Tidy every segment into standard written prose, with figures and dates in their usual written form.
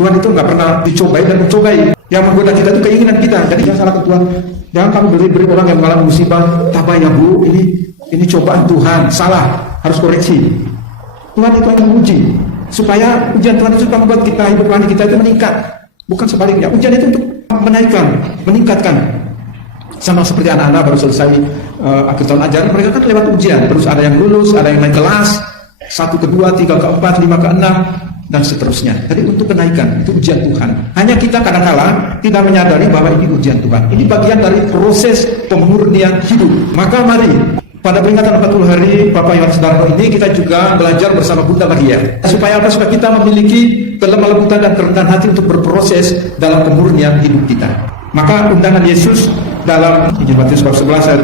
Tuhan itu nggak pernah dicobai dan mencobai. Yang menggoda kita itu keinginan kita. Jadi jangan salahkan Tuhan. Jangan kamu beri orang yang mengalami musibah, tabah ya bu, ini cobaan Tuhan, salah, harus koreksi. Tuhan itu hanya menguji, supaya ujian Tuhan itu membuat kita, hidup rohani kita itu meningkat. Bukan sebaliknya, ujian itu untuk menaikkan, meningkatkan. Sama seperti anak-anak baru selesai akhir tahun ajaran, mereka kan lewat ujian. Terus ada yang lulus, ada yang naik kelas, 1 ke 2, 3 ke 4, 5 ke 6, dan seterusnya. Jadi untuk kenaikan, itu ujian Tuhan. Hanya kita kadang-kala tidak menyadari bahwa ini ujian Tuhan. Ini bagian dari proses pemurnian hidup. Maka mari, pada peringatan 40 hari Bapak Yohanes Darmo ini kita juga belajar bersama Bunda Maria. Supaya apa? Supaya kita memiliki kelemah lembutan dan kerendahan hati untuk berproses dalam pemurnian hidup kita. Maka undangan Yesus dalam Injil Matius bab 11 ayat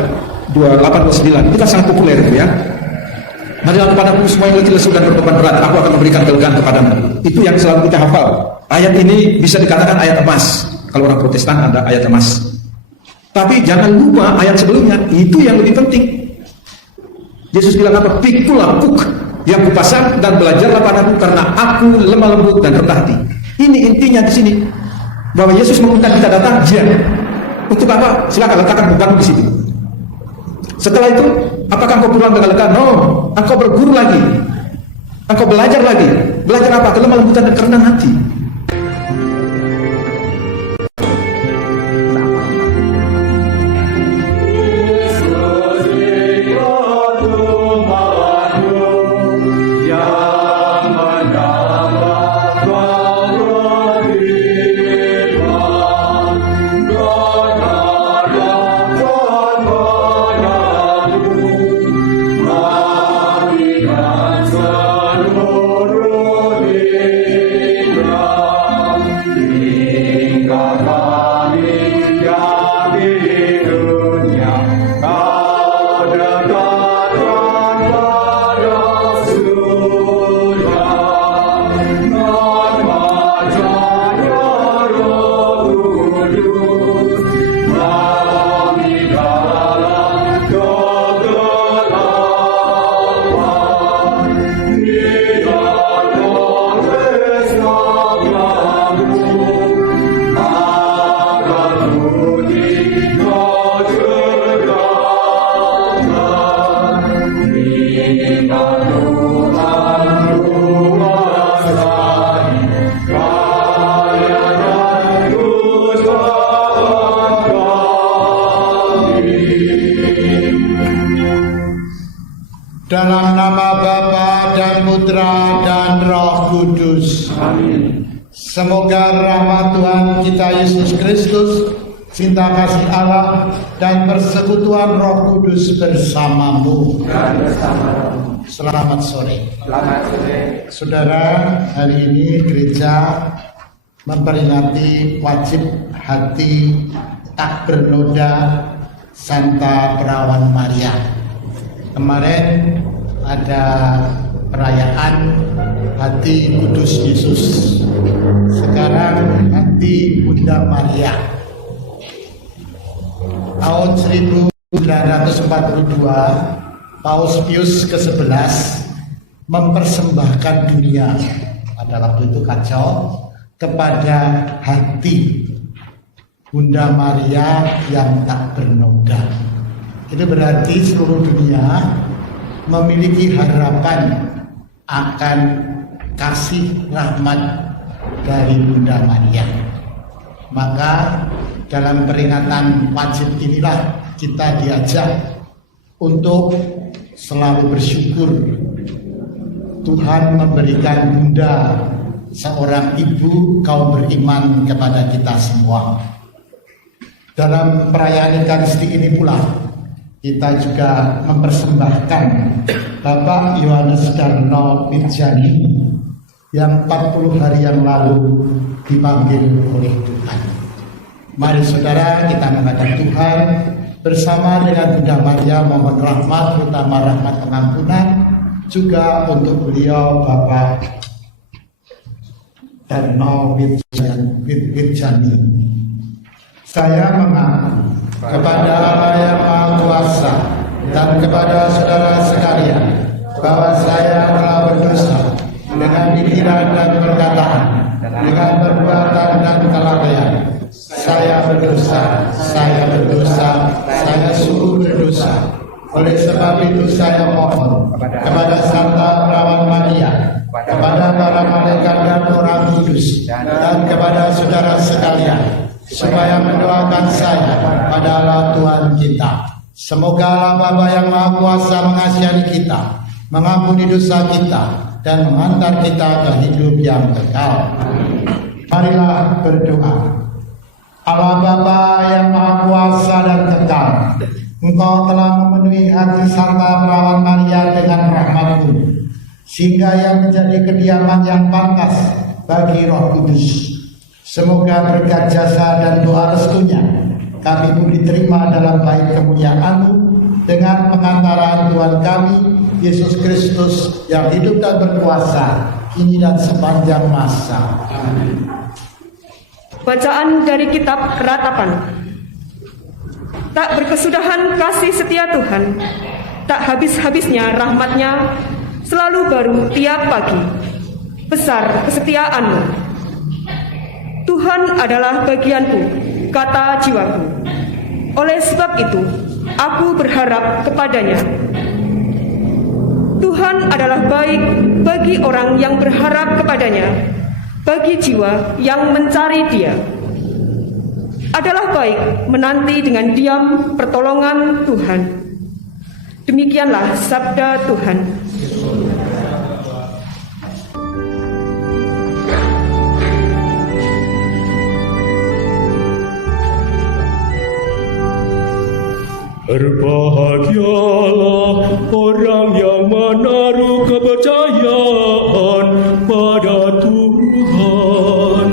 28-29 itu kan sangat populer ya. Marilah kepadaku semua yang letih lesu dan berbeban berat, aku akan memberikan kelegaan kepadamu. Itu yang selalu kita hafal. Ayat ini bisa dikatakan ayat emas. Kalau orang Protestan ada ayat emas. Tapi jangan lupa ayat sebelumnya, itu yang lebih penting. Yesus bilang apa? Pikulah puk yang kupasang dan belajarlah padaku karena aku lemah lembut dan rendah hati. Ini intinya di sini. Bahwa Yesus mengundang kita datang, ya. Untuk apa? Silakan letakkan beban di situ. Setelah itu, apakah engkau pulang dengan lega? No, engkau berguru lagi. Engkau belajar lagi. Belajar apa? Kelemah lembutan dan kerendahan hati. Dalam nama Bapa dan Putra dan Roh Kudus. Amin. Semoga rahmat Tuhan kita Yesus Kristus, cinta kasih Allah, dan persekutuan Roh Kudus bersamamu. Selamat sore. Selamat sore. Saudara, hari ini gereja memperingati wajib hati tak bernoda Santa Perawan Maria. Kemarin ada perayaan hati kudus Yesus. Sekarang hati Bunda Maria. Tahun 1942, Paus Pius ke-11 mempersembahkan dunia, pada waktu itu kacau, kepada hati Bunda Maria yang tak bernoda. Itu berarti seluruh dunia memiliki harapan akan kasih rahmat dari Bunda Maria. Maka dalam peringatan wajib inilah kita diajak untuk selalu bersyukur Tuhan memberikan Bunda, seorang ibu kaum beriman, kepada kita semua. Dalam perayaan Ekaristi ini pula kita juga mempersembahkan Bapak Yohanes Darmo Pirjani yang 40 hari yang lalu dipanggil oleh Tuhan. Mari saudara, kita menghadap Tuhan bersama dengan Bunda Maria, mohon rahmat, terutama rahmat pengampunan juga untuk beliau Bapak Darmo Pirjani. Saya mengaku kepada Allah yang Maha Kuasa dan kepada saudara sekalian bahwa saya telah berdosa dengan pikiran dan perkataan, dengan perbuatan dan kelalaian. Saya berdosa, saya sungguh berdosa. Oleh sebab itu saya mohon kepada Santa Perawan Maria, kepada para malaikat dan orang kudus, dan kepada saudara sekalian, supaya mendoakan saya pada Allah Tuhan kita. Semoga Allah Bapa yang Maha Kuasa mengasihani kita, mengampuni dosa kita, dan mengantar kita ke hidup yang kekal. Marilah berdoa. Allah Bapa yang Maha Kuasa dan kekal, Engkau telah memenuhi hati Santa Perawan Maria dengan rahmat-Mu, sehingga yang menjadi kediaman yang pantas bagi Roh Kudus. Semoga berkat jasa dan doa restunya kami pun diterima dalam bait kemuliaan-Mu dengan pengantaran Tuhan kami Yesus Kristus yang hidup dan berkuasa kini dan sepanjang masa. Amin. Bacaan dari kitab Ratapan. Tak berkesudahan kasih setia Tuhan, tak habis-habisnya rahmat-Nya, selalu baru tiap pagi. Besar kesetiaan-Mu. Tuhan adalah bagianku, kata jiwaku. Oleh sebab itu, aku berharap kepadanya. Tuhan adalah baik bagi orang yang berharap kepadanya, bagi jiwa yang mencari Dia. Adalah baik menanti dengan diam pertolongan Tuhan. Demikianlah sabda Tuhan. Berbahagialah orang yang menaruh kepercayaan pada Tuhan.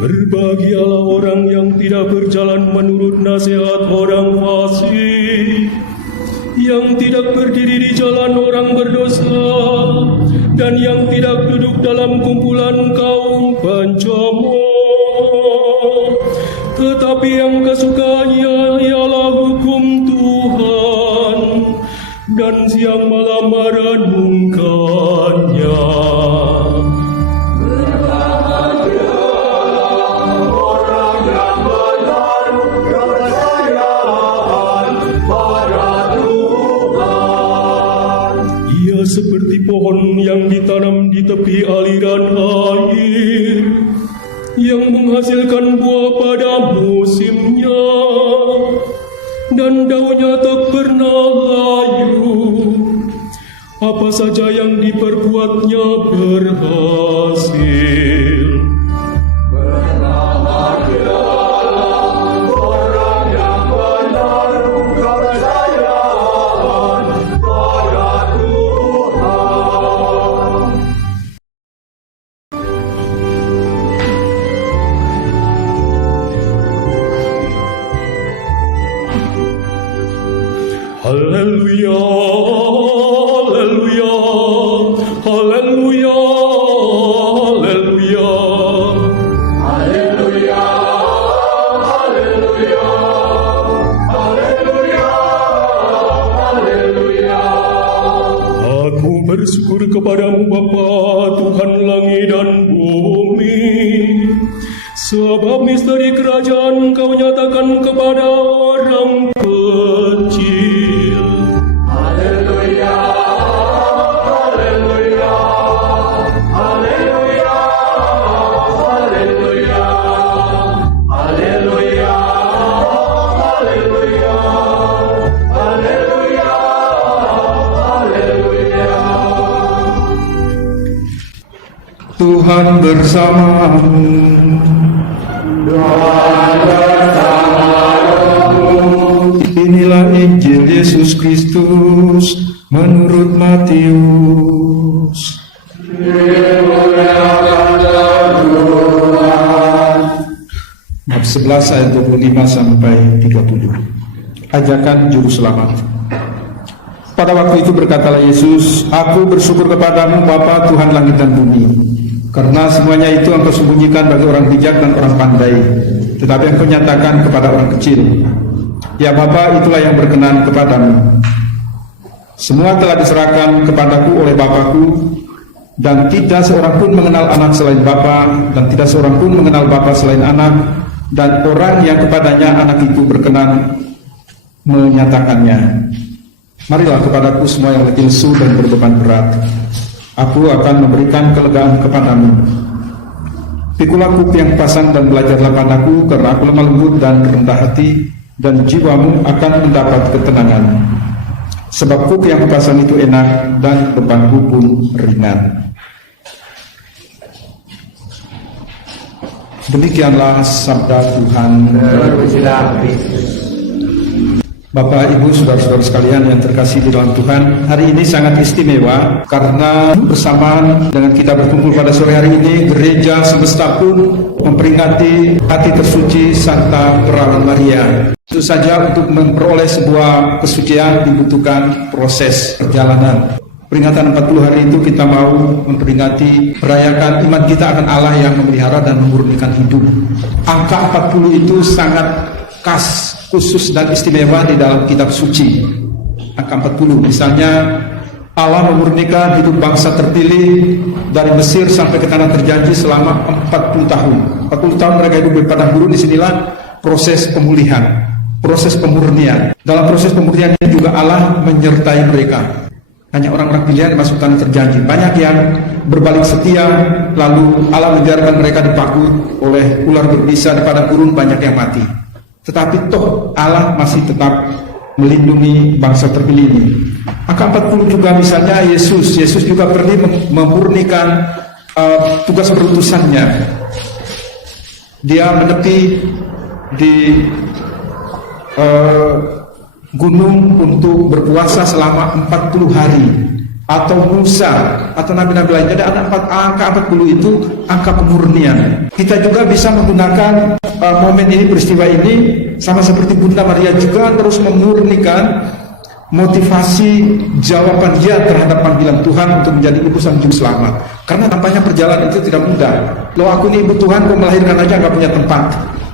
Berbahagialah orang yang tidak berjalan menurut nasihat orang fasik, yang tidak berdiri di jalan orang berdosa, dan yang tidak duduk dalam kumpulan kaum pencemooh. Tetapi yang kesukaannya ialah hukum Tuhan, dan siang malam merenungkannya. Seperti pohon yang ditanam di tepi aliran air, yang menghasilkan buah pada musimnya, dan daunnya tak pernah layu. Apa saja yang diperbuatnya berhasil. Haleluya, haleluya, haleluya, haleluya. Haleluya, haleluya, haleluya, haleluya. Aku bersyukur kepadamu Bapa, Tuhan langit dan bumi, sebab misteri kerajaan Kau nyatakan kepada orang kecil. Tuhan bersamamu. Inilah Injil Yesus Kristus menurut Matius. Bab 11 ayat 25 sampai 30. Ajakan juru selamat. Pada waktu itu berkatalah Yesus, Aku bersyukur kepadamu Bapa Tuhan langit dan bumi, Karena semuanya itu engkau sembunyikan bagi orang bijak dan orang pandai, tetapi engkau nyatakan kepada orang kecil. Ya Bapa, itulah yang berkenan kepadamu. Semua telah diserahkan kepadaku oleh Bapakku, dan tidak seorang pun mengenal anak selain Bapa, dan tidak seorang pun mengenal Bapa selain anak, dan orang yang kepadanya anak itu berkenan menyatakannya. Marilah kepadaku semua yang letih lesu dan berbeban berat, aku akan memberikan kelegaan kepadamu. Pikulah kuk yang pasang dan belajarlah padaku, karena aku lemah lembut dan rendah hati, dan jiwamu akan mendapat ketenangan. Sebab kuk yang kupasang itu enak dan bebanku pun ringan. Demikianlah sabda Tuhan. Bapak, Ibu, saudara-saudara sekalian yang terkasih di dalam Tuhan, hari ini sangat istimewa karena bersamaan dengan kita berkumpul pada sore hari ini, gereja semesta pun memperingati hati tersuci Santa Perawan Maria. Itu saja, untuk memperoleh sebuah kesucian dibutuhkan proses perjalanan. Peringatan 40 hari itu kita mau memperingati, merayakan iman kita akan Allah yang memelihara dan memurnikan hidup. Angka 40 itu sangat khas, khusus dan istimewa di dalam kitab suci. Angka 40 misalnya, Allah memurnikan hidup bangsa terpilih dari Mesir sampai ke tanah terjanji selama 40 tahun. 40 tahun mereka hidup di padang gurun. Disinilah proses pemulihan, proses pemurnian. Dalam proses pemurnian ini juga Allah menyertai mereka. Hanya orang-orang pilihan yang masuk tanah terjanji. Banyak yang berbalik setia, lalu Allah membiarkan mereka dipagut oleh ular berbisa di padang gurun, banyak yang mati. Tetapi toh Allah masih tetap melindungi bangsa terpilih ini. Angka 40 juga misalnya Yesus juga pergi memurnikan tugas perutusannya. Dia menepi di gunung untuk berpuasa selama 40 hari. Atau Musa atau nabi-nabi lain. Jadi angka 40 itu angka pemurnian. Kita juga bisa menggunakan momen ini, peristiwa ini, sama seperti Bunda Maria juga terus memurnikan motivasi jawaban dia terhadap panggilan Tuhan untuk menjadi ibu sang juru selamat. Karena tampaknya perjalanan itu tidak mudah. Loh, aku ini ibu Tuhan, kok melahirkan aja nggak punya tempat.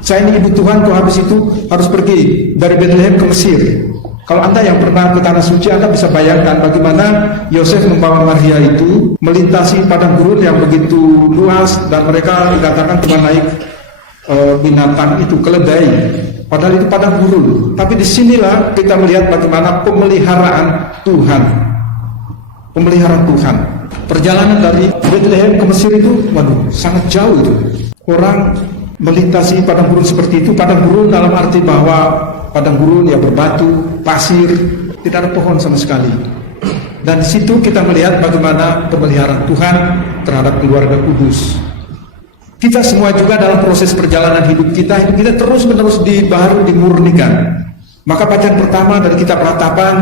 Saya ini ibu Tuhan, kok habis itu harus pergi dari Bethlehem ke Mesir. Kalau Anda yang pernah ke Tanah Suci, Anda bisa bayangkan bagaimana Yosef membawa Maria itu melintasi padang gurun yang begitu luas, dan mereka dikatakan cuma naik binatang itu, keledai. Padahal itu padang gurun. Tapi disinilah kita melihat bagaimana pemeliharaan Tuhan. Pemeliharaan Tuhan. Perjalanan dari Bethlehem ke Mesir itu, waduh, sangat jauh itu. Orang melintasi padang gurun seperti itu. Padang gurun dalam arti bahwa padang gurun yang berbatu, pasir, tidak ada pohon sama sekali. Dan di situ kita melihat bagaimana pemeliharaan Tuhan terhadap keluarga kudus. Kita semua juga dalam proses perjalanan hidup kita terus-menerus baru dimurnikan. Maka bacaan pertama dari kitab Ratapan,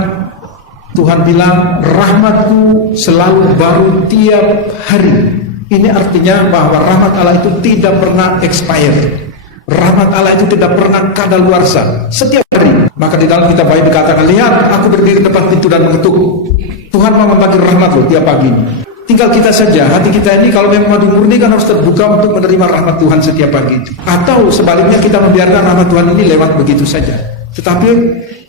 Tuhan bilang, rahmatku selalu baru tiap hari. Ini artinya bahwa rahmat Allah itu tidak pernah expired. Rahmat Allah itu tidak pernah kadaluarsa, setiap hari. Maka di dalam kitab Wahyu dikatakan, lihat, aku berdiri di depan pintu dan mengetuk. Tuhan mau membagi rahmat loh tiap pagi. Tinggal kita saja, hati kita ini kalau memang mau dimurnikan harus terbuka untuk menerima rahmat Tuhan setiap pagi. Atau sebaliknya kita membiarkan rahmat Tuhan ini lewat begitu saja. Tetapi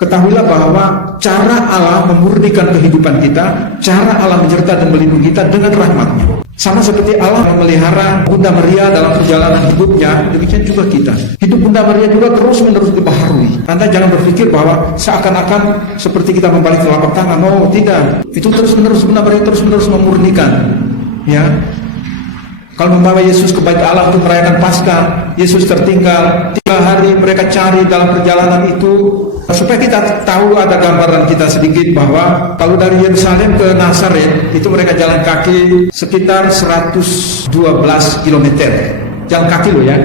ketahuilah bahwa cara Allah memurnikan kehidupan kita, cara Allah menyertai dan melindungi kita dengan rahmat-Nya. Sama seperti Allah memelihara Bunda Maria dalam perjalanan hidupnya, demikian juga kita. Hidup Bunda Maria juga terus-menerus dibaharui. Anda jangan berpikir bahwa seakan-akan seperti kita membalik telapak tangan. Oh, tidak. Itu terus-menerus, Bunda Maria terus-menerus memurnikan. Ya. Kalau membawa Yesus ke bait Allah untuk merayakan Paskah, Yesus tertinggal 3 hari, mereka cari dalam perjalanan itu. Supaya kita tahu, ada gambaran kita sedikit bahwa kalau dari Yerusalem ke Nazaret itu mereka jalan kaki sekitar 112 km. Jalan kaki loh ya.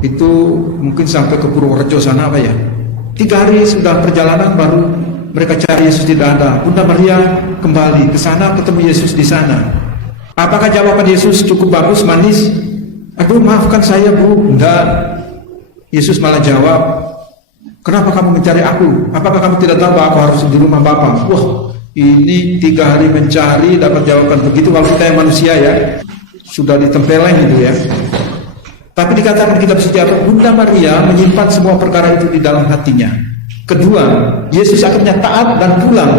Itu mungkin sampai ke Purworejo sana apa ya. 3 hari sudah perjalanan baru mereka cari Yesus, tidak ada. Bunda Maria kembali ke sana, ketemu Yesus di sana. Apakah jawaban Yesus cukup bagus, manis? Aduh, maafkan saya, Bu. Enggak. Yesus malah jawab, kenapa kamu mencari aku? Apakah kamu tidak tahu bahwa aku harus di rumah Bapa? Wah, ini 3 hari mencari dapat jawaban begitu. Kalau kita yang manusia ya, sudah ditempeleng gitu ya. Tapi dikatakan kitab sejarah, Bunda Maria menyimpan semua perkara itu di dalam hatinya. Kedua, Yesus akhirnya taat dan pulang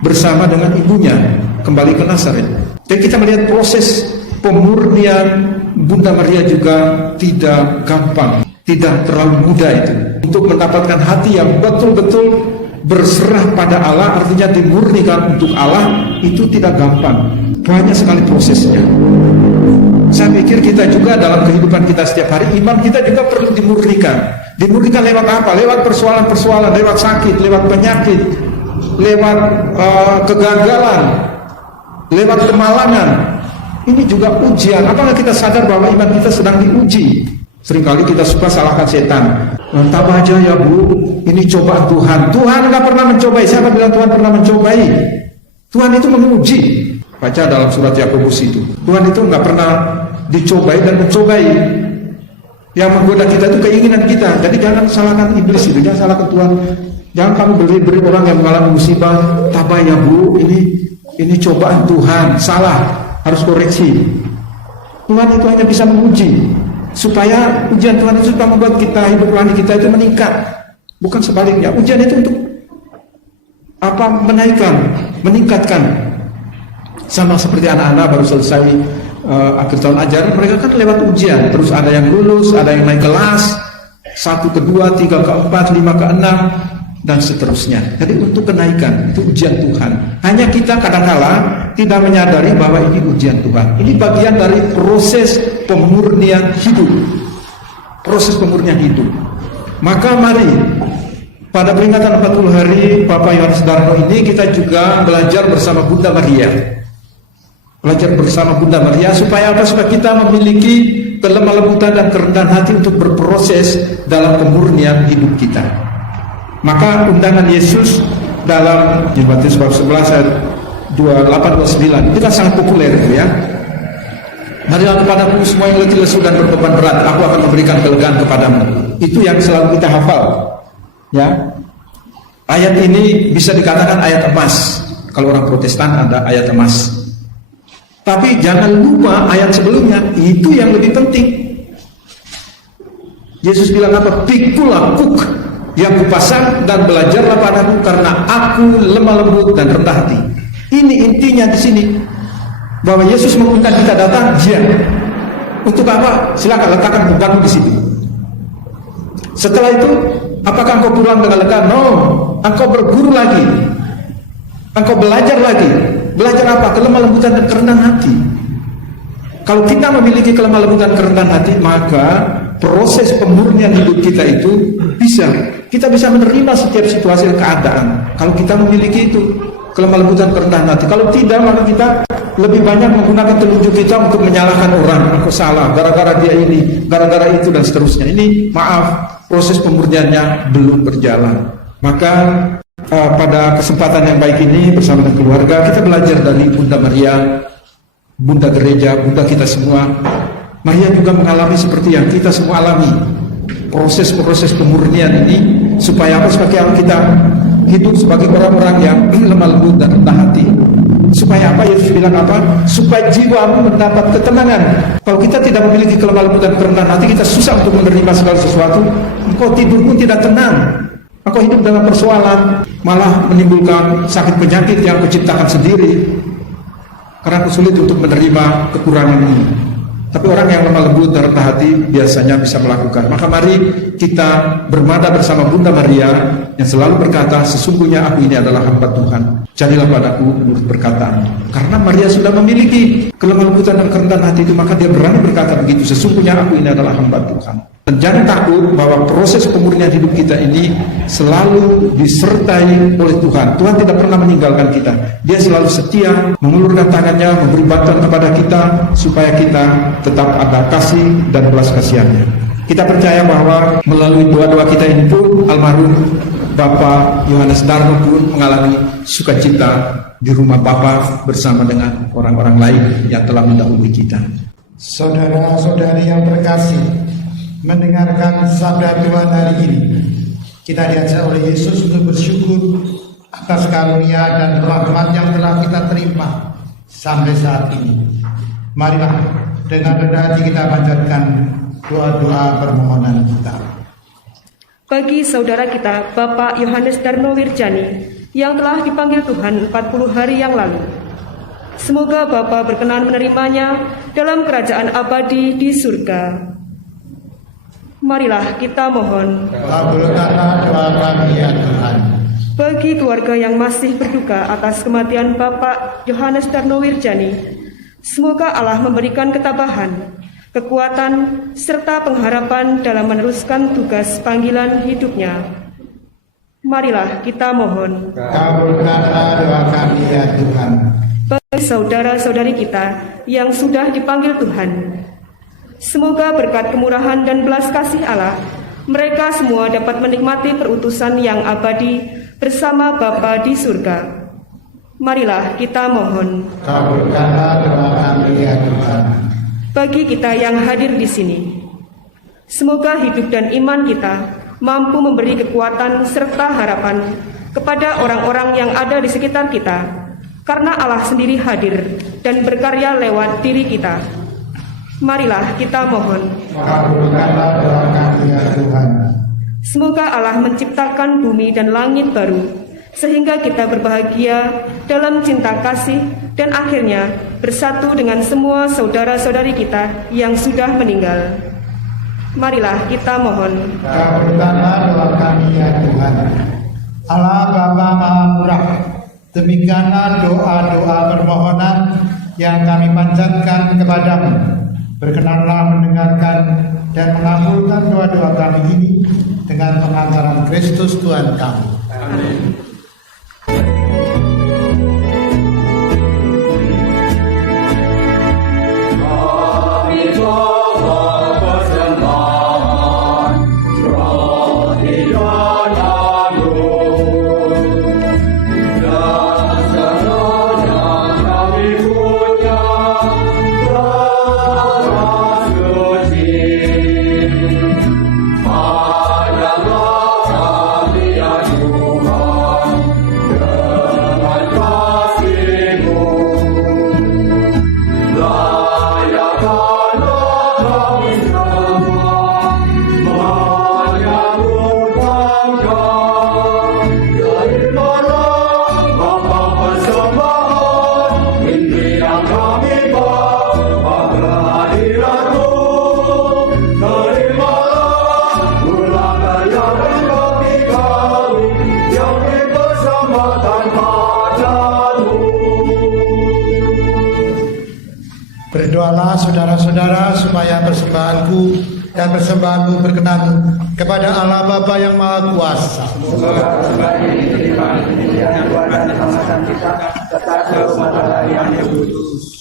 bersama dengan ibunya kembali ke Nazaret. Dan kita melihat proses pemurnian Bunda Maria juga tidak gampang, tidak terlalu mudah itu. Untuk mendapatkan hati yang betul-betul berserah pada Allah, artinya dimurnikan untuk Allah, itu tidak gampang. Banyak sekali prosesnya. Saya pikir kita juga dalam kehidupan kita setiap hari, iman kita juga perlu dimurnikan. Dimurnikan lewat apa? Lewat persoalan-persoalan, lewat sakit, lewat penyakit, lewat kegagalan, lewat kemalangan. Ini juga ujian. Apakah kita sadar bahwa iman kita sedang diuji? Seringkali kita suka salahkan setan. Tambah aja ya Bu, ini cobaan Tuhan. Tuhan nggak pernah mencobai. Siapa bilang Tuhan pernah mencobai? Tuhan itu menguji. Baca dalam surat Yakobus itu. Tuhan itu nggak pernah dicobai dan mencobai. Yang menggoda kita itu keinginan kita. Jadi jangan salahkan iblis itu, jangan salahkan Tuhan. Jangan kamu beri orang yang mengalami musibah. Tabah ya Bu, ini cobaan Tuhan. Salah, harus koreksi. Tuhan itu hanya bisa menguji, supaya ujian Tuhan itu supaya membuat kita, hidup rohani kita itu meningkat. Bukan sebaliknya. Ujian itu untuk apa? Meningkatkan. Sama seperti anak-anak baru selesai akhir tahun ajaran, mereka kan lewat ujian. Terus ada yang lulus, ada yang naik kelas 1 ke 2, 3 ke 4, 5 ke 6 dan seterusnya. Jadi untuk kenaikan itu ujian Tuhan. Hanya kita kadang-kala tidak menyadari bahwa ini ujian Tuhan. Ini bagian dari proses pemurnian hidup. Proses pemurnian hidup. Maka mari pada peringatan 40 hari Bapak Yohanes Darmo ini kita juga belajar bersama Bunda Maria. Belajar bersama Bunda Maria supaya apa? Supaya kita memiliki kelemah lembutan dan kerendahan hati untuk berproses dalam pemurnian hidup kita. Maka undangan Yesus dalam Matius bab 11 ayat 28-29 itu kan sangat populer ya. Marilah kepadaku semua yang letih lesu dan berbeban berat, aku akan memberikan kelegaan kepadamu. Itu yang selalu kita hafal. Ya. Ayat ini bisa dikatakan ayat emas. Kalau orang Protestan ada ayat emas. Tapi jangan lupa ayat sebelumnya, itu yang lebih penting. Yesus bilang apa? Pikulah kuk yang kupasang dan belajarlah padaku karena aku lemah lembut dan rendah hati. Ini intinya di sini. Bahwa Yesus mengundang kita datang, ya. Untuk apa? Silakan letakkan bebanmu di situ. Setelah itu, apakah engkau pulang dengan lega? No, engkau berguru lagi. Engkau belajar lagi. Belajar apa? Kelemah lembutan dan kerendahan hati. Kalau kita memiliki kelemah lembutan dan kerendahan hati, maka proses pemurnian hidup kita itu bisa. Kita bisa menerima setiap situasi dan keadaan. Kalau kita memiliki itu kelemah lembutan kerendahan hati. Kalau tidak, maka kita lebih banyak menggunakan telunjuk kita untuk menyalahkan orang. Aku salah, gara-gara dia ini, gara-gara itu dan seterusnya. Ini maaf, proses pemurniannya belum berjalan. Maka pada kesempatan yang baik ini bersama dengan keluarga kita belajar dari Bunda Maria, Bunda Gereja, Bunda kita semua. Maria juga mengalami seperti yang kita semua alami. Proses-proses pemurnian ini supaya apa? Supaya kita hidup sebagai orang-orang yang lemah lembut dan rendah hati. Supaya apa? Yesus bilang apa? Supaya jiwamu mendapat ketenangan. Kalau kita tidak memiliki kelemah lembut dan kerendahan hati, kita susah untuk menerima segala sesuatu. Engkau tidur pun tidak tenang. Engkau hidup dalam persoalan, malah menimbulkan sakit penyakit yang kau ciptakan sendiri. Karena kau sulit untuk menerima kekurangan ini. Tapi orang yang lemah lembut dan rendah hati biasanya bisa melakukan. Maka mari kita bermata bersama Bunda Maria yang selalu berkata, sesungguhnya aku ini adalah hamba Tuhan. Jadilah padaku menurut perkataan. Karena Maria sudah memiliki kelemah lembutan dan kerendahan hati itu, maka dia berani berkata begitu, sesungguhnya aku ini adalah hamba Tuhan. Dan jangan takut bahwa proses pemurnian hidup kita ini selalu disertai oleh Tuhan. Tuhan tidak pernah meninggalkan kita. Dia selalu setia, mengulurkan tangannya, memberi bantuan kepada kita supaya kita tetap ada kasih dan belas kasihannya. Kita percaya bahwa melalui doa-doa kita ini pun almarhum Bapak Yohanes Darmo pun mengalami sukacita di rumah Bapak bersama dengan orang-orang lain yang telah mendahului kita. Saudara-saudari yang terkasih, mendengarkan sabda Tuhan hari ini, kita diajak oleh Yesus untuk bersyukur atas karunia dan rahmat yang telah kita terima sampai saat ini. Marilah dengan rendah hati kita panjatkan doa-doa permohonan kita. Bagi saudara kita, Bapak Yohanes Darno Wirjani, yang telah dipanggil Tuhan 40 hari yang lalu. Semoga Bapa berkenan menerimanya dalam kerajaan abadi di surga. Marilah kita mohon. Kabulkanlah doa kami ya Tuhan. Bagi keluarga yang masih berduka atas kematian Bapak Yohanes Darno Wirjani, semoga Allah memberikan ketabahan, kekuatan, serta pengharapan dalam meneruskan tugas panggilan hidupnya. Marilah kita mohon. Kabulkanlah doa kami ya Tuhan. Bagi saudara-saudari kita yang sudah dipanggil Tuhan, semoga berkat kemurahan dan belas kasih Allah, mereka semua dapat menikmati perutusan yang abadi bersama Bapa di surga. Marilah kita mohon. Kabulkanlah doa kami ya Tuhan. Bagi kita yang hadir di sini, semoga hidup dan iman kita mampu memberi kekuatan serta harapan kepada orang-orang yang ada di sekitar kita, karena Allah sendiri hadir dan berkarya lewat diri kita. Marilah kita mohon. Kabulkanlah doa kami ya Tuhan. Semoga Allah menciptakan bumi dan langit baru, sehingga kita berbahagia dalam cinta kasih dan akhirnya bersatu dengan semua saudara-saudari kita yang sudah meninggal. Marilah kita mohon. Kabulkanlah doa kami ya Tuhan. Allah Bapa Maha Murah, demikianlah doa-doa permohonan yang kami panjatkan kepadamu. Berkenanlah mendengarkan dan mengabulkan doa-doa kami ini dengan pengantaran Kristus Tuhan kami. Amin. Berdoalah saudara-saudara supaya persembahanku dan persembahanmu berkenan kepada Allah Bapa yang Maha Kuasa.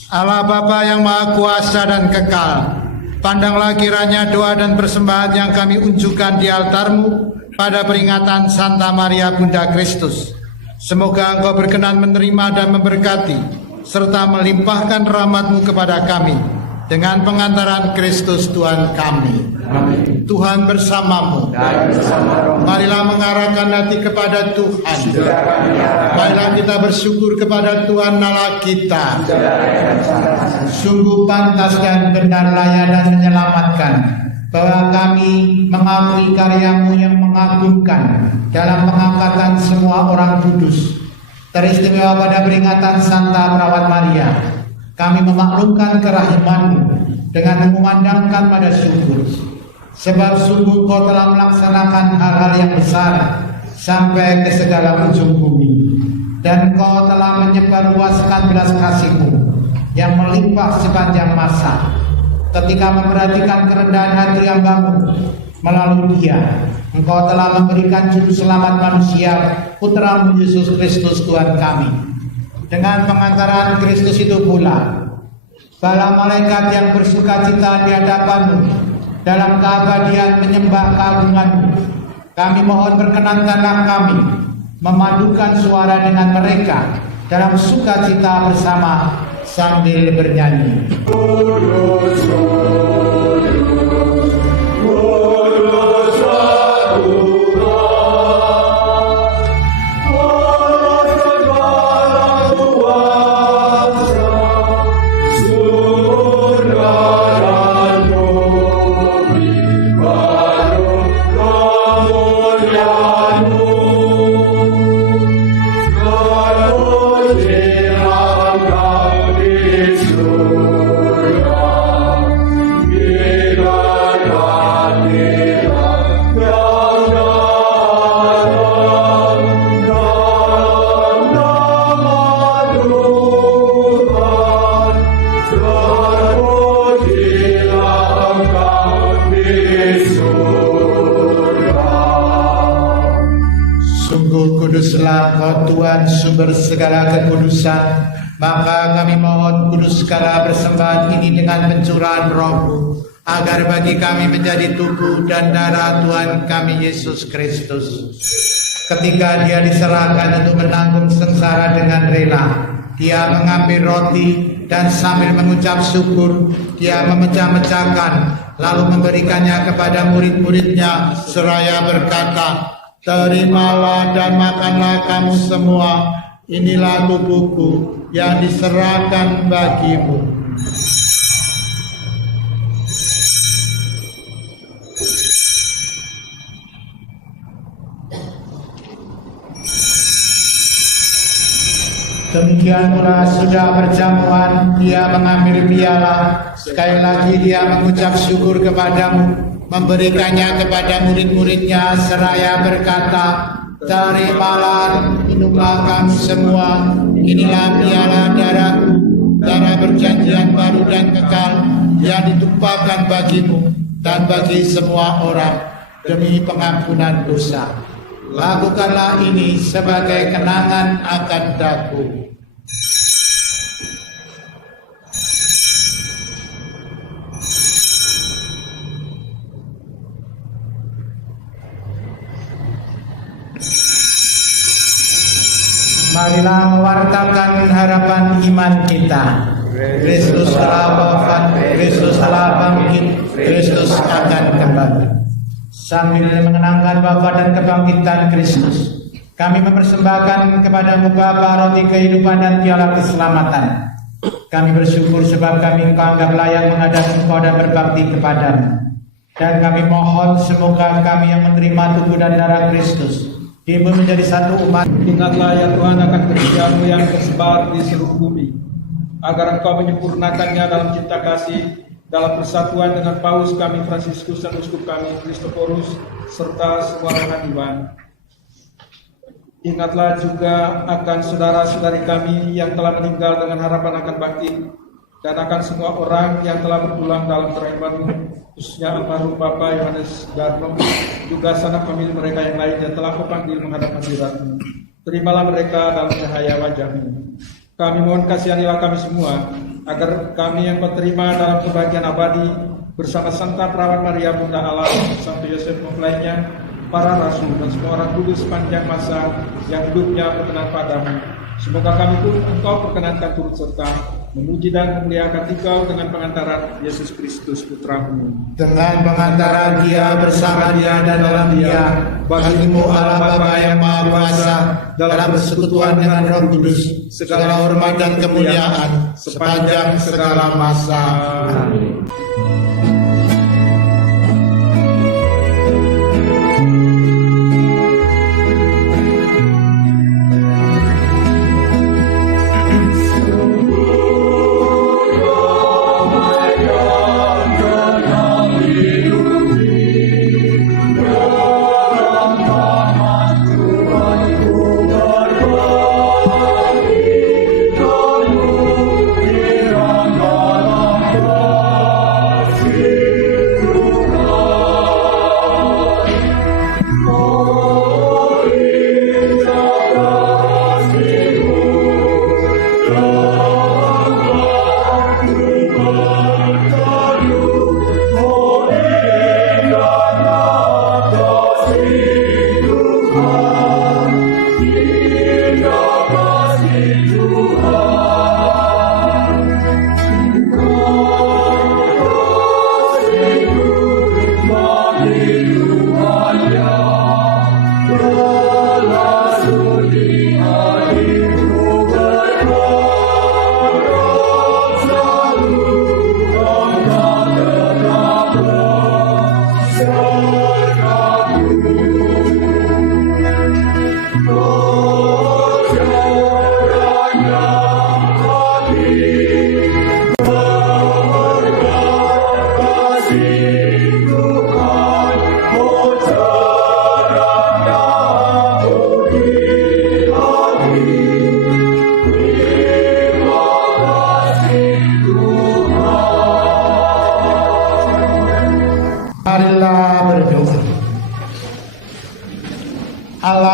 Allah Bapa yang Maha Kuasa dan kekal, pandanglah kiranya doa dan persembahan yang kami unjukkan di altar-Mu pada peringatan Santa Maria Bunda Kristus. Semoga Engkau berkenan menerima dan memberkati serta melimpahkan rahmat-Mu kepada kami dengan pengantaran Kristus Tuhan kami. Amin. Tuhan bersamamu. Marilah mengarahkan hati kepada Tuhan. Marilah kita bersyukur kepada Tuhan Allah kita. Sungguh pantas dan benar layak dan menyelamatkan bahwa kami mengakui karya-Mu yang mengagumkan dalam pengangkatan semua orang kudus. Teristimewa pada peringatan Santa Perawat Maria, kami memaklumkan kerahiman-Mu dengan memandangkan pada syukur. Sebab sungguh Kau telah melaksanakan hal-hal yang besar sampai ke segala ujung bumi. Dan Kau telah menyebarluaskan belas kasih-Mu yang melimpah sepanjang masa. Ketika memperhatikan kerendahan hati hamba-Mu, melalui Dia, Engkau telah memberikan juru selamat manusia, Putra-Mu Yesus Kristus Tuhan kami. Dengan pengantaran Kristus itu pula, bala malaikat yang bersukacita di hadapan-Mu dalam keabadian menyembah keagungan-Mu, kami mohon berkenankanlah kami memadukan suara dengan mereka dalam sukacita bersama sambil bernyanyi. Surga Sungguh kuduslah Kau Tuhan sumber segala kekudusan, maka kami mohon kuduskanlah persembahan ini dengan pencurahan Roh-Mu, agar bagi kami menjadi tubuh dan darah Tuhan kami Yesus Kristus. Ketika Dia diserahkan untuk menanggung sengsara dengan rela, Dia mengambil roti dan sambil mengucap syukur, Dia memecah-mecahkan, lalu memberikannya kepada murid-muridnya seraya berkata, "Terimalah dan makanlah kamu semua, inilah tubuhku yang diserahkan bagimu." Demikian pula sudah berjamuan, Dia mengambil piala, sekali lagi Dia mengucap syukur kepadamu, memberikannya kepada murid-muridnya seraya berkata, "Terimalah, minumlah kamu semua, inilah piala darahku, darah perjanjian baru dan kekal, yang ditumpahkan bagimu dan bagi semua orang demi pengampunan dosa. Lakukanlah ini sebagai kenangan akan daku." Marilah mewartakan harapan iman kita. Kristus telah wafat, Kristus telah bangkit, Kristus akan kembali. Sambil mengenangkan wafat dan kebangkitan Kristus, kami mempersembahkan kepada-Mu Bapa roti kehidupan dan piala keselamatan. Kami bersyukur sebab kami Engkau anggap layak menghadap Engkau dan berbakti kepadamu. Dan kami mohon semoga kami yang menerima tubuh dan darah Kristus timbul menjadi satu umat. Ingatlah ya Tuhan akan kerja-Mu yang tersebar di seluruh bumi, agar Engkau menyempurnakannya dalam cinta kasih, dalam persatuan dengan Paus kami Fransiskus dan Uskup kami Kristoforus, serta semua rombongan iman. Ingatlah juga akan saudara-saudari kami yang telah meninggal dengan harapan akan bangkit, dan akan semua orang yang telah berpulang dalam kerajaan-Mu, khususnya almarhum Bapak Yohanes Darno, juga sanak famili mereka yang lain yang telah Kau panggil menghadap hadirat-Mu. Terimalah mereka dalam cahaya wajah-Mu. Kami mohon kasihanilah kami semua, agar kami yang Kau terima dalam kebahagiaan abadi bersama Santa Perawan Maria Bunda Allah, Santo Yosef mempelainya, para rasul dan semua orang kudus sepanjang masa yang hidupnya berkenan padamu. Semoga kami pun Engkau perkenankan turut serta memuji dan memuliakan Engkau dengan pengantaran Yesus Kristus Putra-Mu. Dengan pengantaran Dia, bersama Dia, dan dalam Dia, bagimu Allah Bapa yang Maha Kuasa, dalam persekutuan dengan Roh Kudus, segala hormat dan kemuliaan sepanjang segala masa. Amin.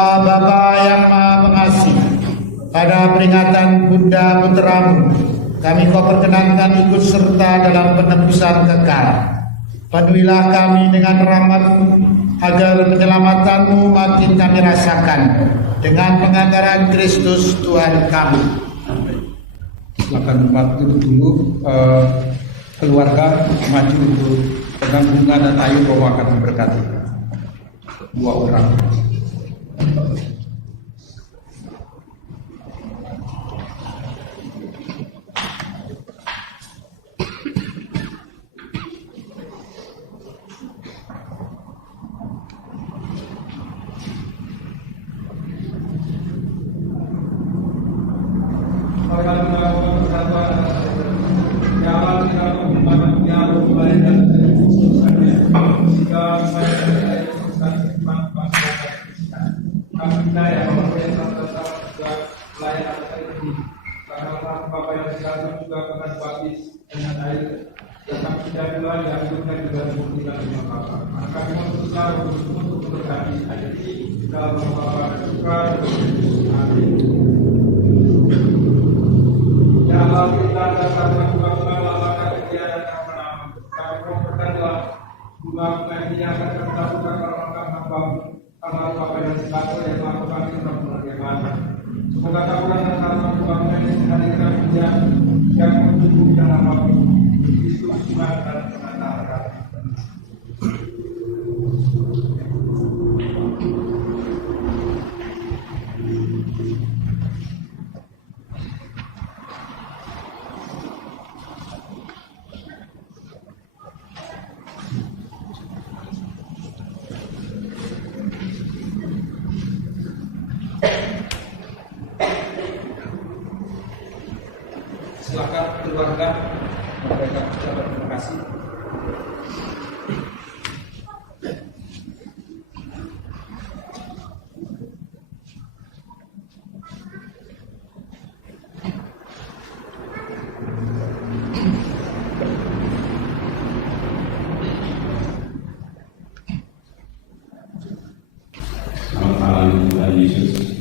Allah Bapa yang Maha Pengasih, pada peringatan Bunda Putramu, kami Kau perkenankan ikut serta dalam penebusan kekal. Penuhilah kami dengan rahmat-Mu, agar penyelamatanmu makin kami rasakan dengan penganggaran Kristus Tuhan kami. Silakan Bapak duduk dulu. Keluarga maju untuk pegang bunga dan ayu bahwa akan memberkati 2 orang. Semoga tahulah dan karena kebanggaan yang dihadirkan yang menunggu dalam waktu Kristus Tuhan dan pengantar kami. Silakan keluarga mereka ucapkan terima kasih. Selamat malam Tuhan Yesus.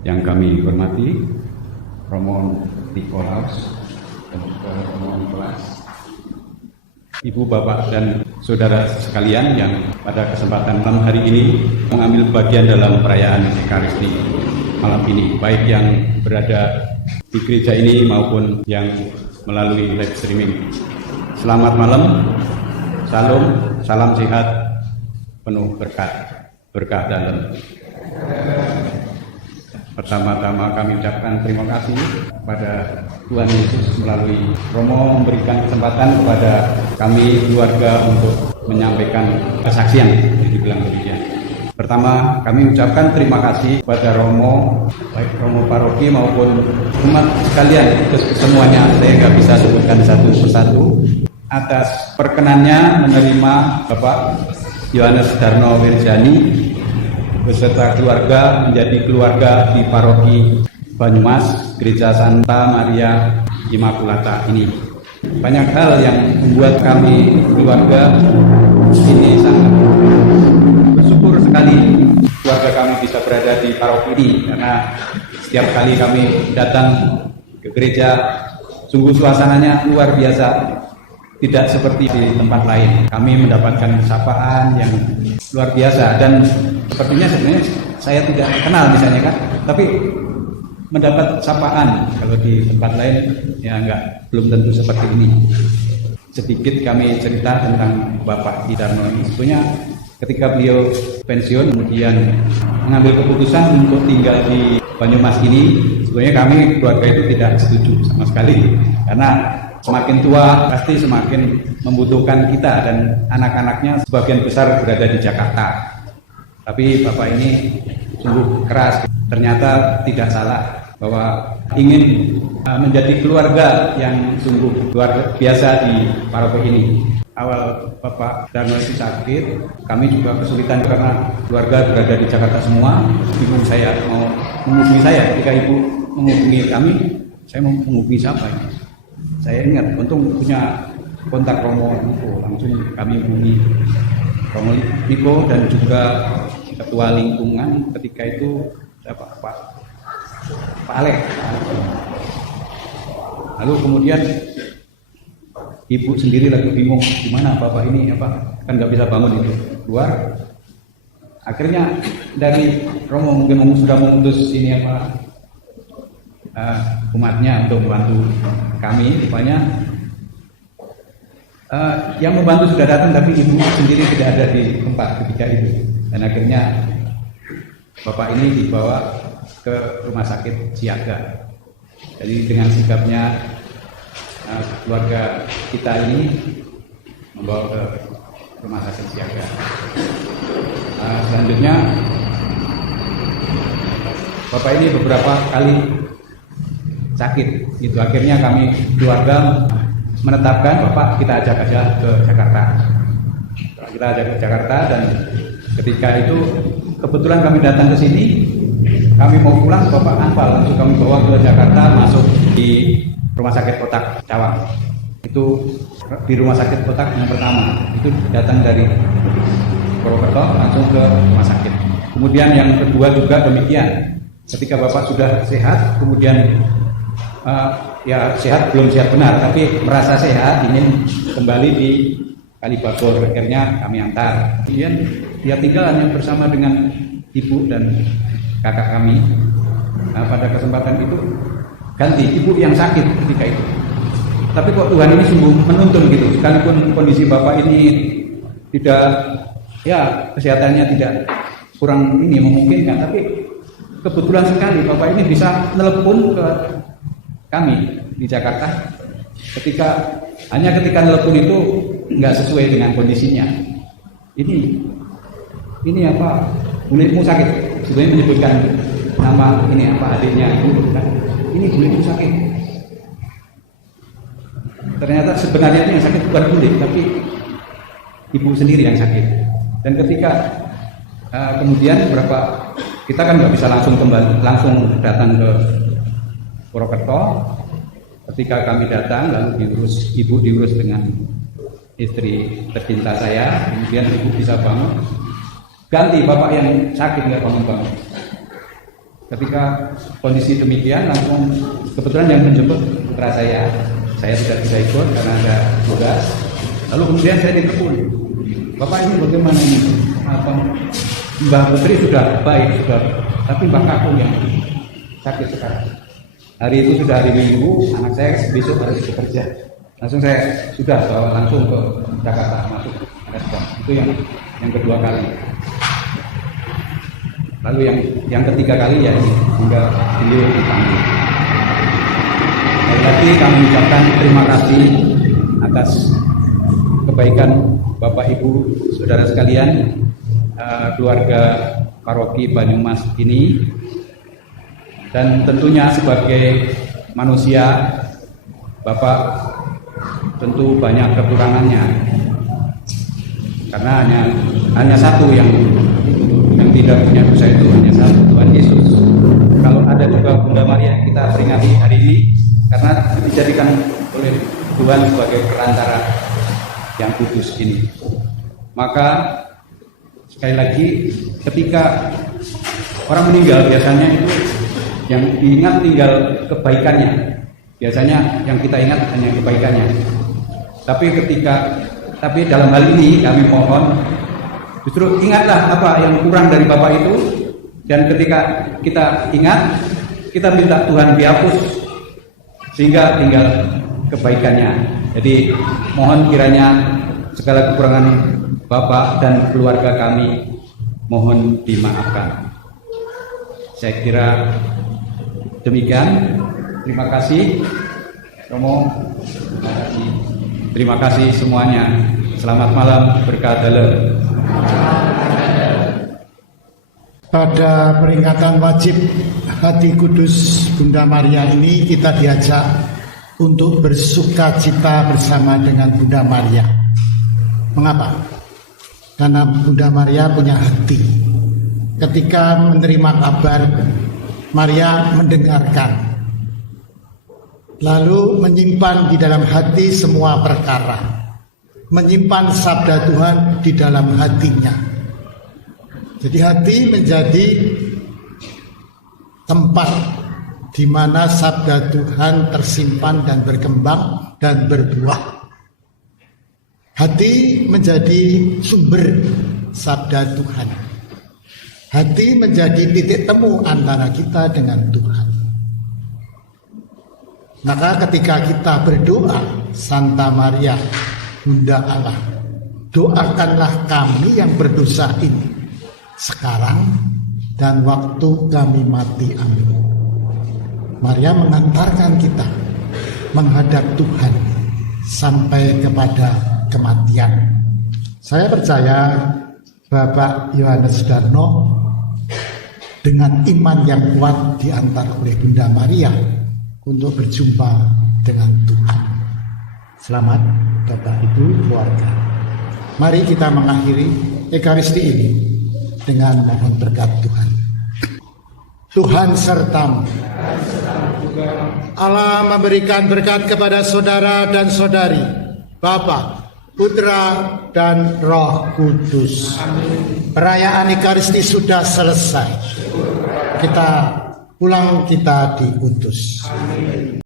Yang kami hormati Romo Nikolaus dan juga Romo Nikolas, Ibu, Bapak, dan Saudara sekalian yang pada kesempatan malam hari ini mengambil bagian dalam perayaan Ekaristi malam ini, baik yang berada di gereja ini maupun yang melalui live streaming. Selamat malam, salam sehat, penuh berkah dalam. Pertama-tama kami ucapkan terima kasih kepada Tuhan Yesus melalui Romo memberikan kesempatan kepada kami keluarga untuk menyampaikan kesaksian yang dibilang demikian. Pertama, kami ucapkan terima kasih kepada Romo, baik Romo Paroki maupun umat sekalian, itu semuanya saya nggak bisa sebutkan satu persatu, atas perkenannya menerima Bapak Yohanes Darno Wirjani beserta keluarga menjadi keluarga di Paroki Banyumas, Gereja Santa Maria Immaculata ini. Banyak hal yang membuat kami keluarga ini sangat bersyukur sekali keluarga kami bisa berada di paroki ini, karena setiap kali kami datang ke gereja sungguh suasananya luar biasa. Tidak seperti di tempat lain. Kami mendapatkan sapaan yang luar biasa, dan sepertinya sebenarnya saya tidak kenal misalnya kan, tapi mendapat sapaan. Kalau di tempat lain ya belum tentu seperti ini. Sedikit kami cerita tentang Bapak Darno ini. Sebetulnya ketika beliau pensiun kemudian mengambil keputusan untuk tinggal di Banyumas ini, sebenarnya kami keluarga itu tidak setuju sama sekali, karena semakin tua pasti semakin membutuhkan kita, dan anak-anaknya sebagian besar berada di Jakarta. Tapi Bapak ini sungguh keras, ternyata tidak salah bahwa ingin menjadi keluarga yang sungguh luar biasa di paroki ini. Awal Bapak Darno itu sakit, kami juga kesulitan karena keluarga berada di Jakarta semua. Ibu saya mau menghubungi saya, ketika ibu menghubungi kami, saya mau menghubungi siapa ini? Saya ingat, untung punya kontak Romo Niko, langsung kami menghubungi Romo Niko dan juga ketua lingkungan ketika itu Pak Alek. Lalu kemudian ibu sendiri lagi bingung gimana bapak ini kan nggak bisa bangun itu keluar. Akhirnya dari Romo mungkin sudah memutus ini umatnya untuk membantu kami. Rupanya yang membantu sudah datang tapi ibu sendiri tidak ada di tempat ketika itu. Dan akhirnya bapak ini dibawa ke rumah sakit siaga. Jadi dengan sikapnya keluarga kita ini membawa ke rumah sakit siaga. Selanjutnya bapak ini beberapa kali sakit. Itu akhirnya kami keluarga menetapkan bapak kita ajak aja ke Jakarta. Kita ajak ke Jakarta dan ketika itu kebetulan kami datang ke sini, kami mau pulang, bapak anfal, langsung kami bawa ke Jakarta, masuk di rumah sakit Kotak Cawang. Itu di rumah sakit Kotak yang pertama, itu datang dari Purwokerto langsung ke rumah sakit. Kemudian yang kedua juga demikian, ketika bapak sudah sehat, kemudian ya sehat belum sehat benar, tapi merasa sehat, ingin kembali di Kalibagor, akhirnya kami antar. Kemudian dia tinggal hanya bersama dengan ibu dan kakak kami. Pada kesempatan itu ganti ibu yang sakit ketika itu. Tapi kok Tuhan ini sungguh menuntun gitu, sekalipun kondisi bapak ini tidak, ya kesehatannya tidak kurang ini memungkinkan, tapi kebetulan sekali bapak ini bisa telepon ke kami di Jakarta. Hanya ketika telepon itu nggak sesuai dengan kondisinya. Ini apa? Kulitmu sakit. Sebenarnya menyebutkan nama ini adiknya itu. Ini kulitmu sakit. Ternyata sebenarnya yang sakit bukan kulit, tapi ibu sendiri yang sakit. Dan ketika kemudian kita kan nggak bisa langsung datang ke Purwokerto. Ketika kami datang, lalu ibu diurus dengan istri tercinta saya, kemudian ibu bisa bangun, ganti bapak yang sakit nggak bangun-bangun. Ketika kondisi demikian, langsung kebetulan yang menjemput putra saya tidak bisa ikut karena ada tugas. Lalu kemudian saya ditelepon, bapak ini bagaimana ini? Mbak Putri sudah baik, tapi Mbak Kakung yang sakit sekarang. Hari itu sudah hari Minggu, anak saya besok harus bekerja. Langsung saya sudah bawa langsung ke Jakarta, masuk respon. Itu yang kedua kali. Lalu yang ketiga kali ya ini hingga beliau dipanggil. Lagi kami ucapkan terima kasih atas kebaikan Bapak Ibu saudara sekalian, keluarga Paroki Banyumas ini. Dan tentunya sebagai manusia, Bapak tentu banyak kekurangannya, karena hanya satu yang tidak punya dosa, itu hanya satu, Tuhan Yesus. Kalau ada juga Bunda Maria yang kita peringati hari ini, karena dijadikan oleh Tuhan sebagai perantara yang kudus ini. Maka sekali lagi, ketika orang meninggal biasanya itu yang diingat tinggal kebaikannya. Biasanya yang kita ingat hanya kebaikannya. Tapi dalam hal ini kami mohon justru ingatlah apa yang kurang dari Bapak itu, dan ketika kita ingat, kita minta Tuhan dihapus sehingga tinggal kebaikannya. Jadi mohon kiranya segala kekurangan Bapak dan keluarga kami mohon dimaafkan. Saya kira demikian. Terima kasih Romo. Terima kasih semuanya. Selamat malam, berkah dalam. Pada peringatan wajib hati kudus Bunda Maria ini, kita diajak untuk bersuka cita bersama dengan Bunda Maria. Mengapa? Karena Bunda Maria punya hati. Ketika menerima kabar, Maria mendengarkan, lalu menyimpan di dalam hati semua perkara, menyimpan sabda Tuhan di dalam hatinya. Jadi hati menjadi tempat di mana sabda Tuhan tersimpan dan berkembang dan berbuah. Hati menjadi sumber sabda Tuhan. Hati menjadi titik temu antara kita dengan Tuhan. Maka ketika kita berdoa, Santa Maria, Bunda Allah, doakanlah kami yang berdosa ini sekarang dan waktu kami mati. Amin. Maria mengantarkan kita menghadap Tuhan sampai kepada kematian. Saya percaya Bapak Yohanes Darno dengan iman yang kuat diantar oleh Bunda Maria untuk berjumpa dengan Tuhan. Selamat Bapak Ibu keluarga. Mari kita mengakhiri Ekaristi ini dengan mohon berkat Tuhan. Tuhan sertamu. Allah memberikan berkat kepada saudara dan saudari, Bapa, Putra, dan Roh Kudus. Perayaan Ekaristi sudah selesai. Kita pulang, kita diutus.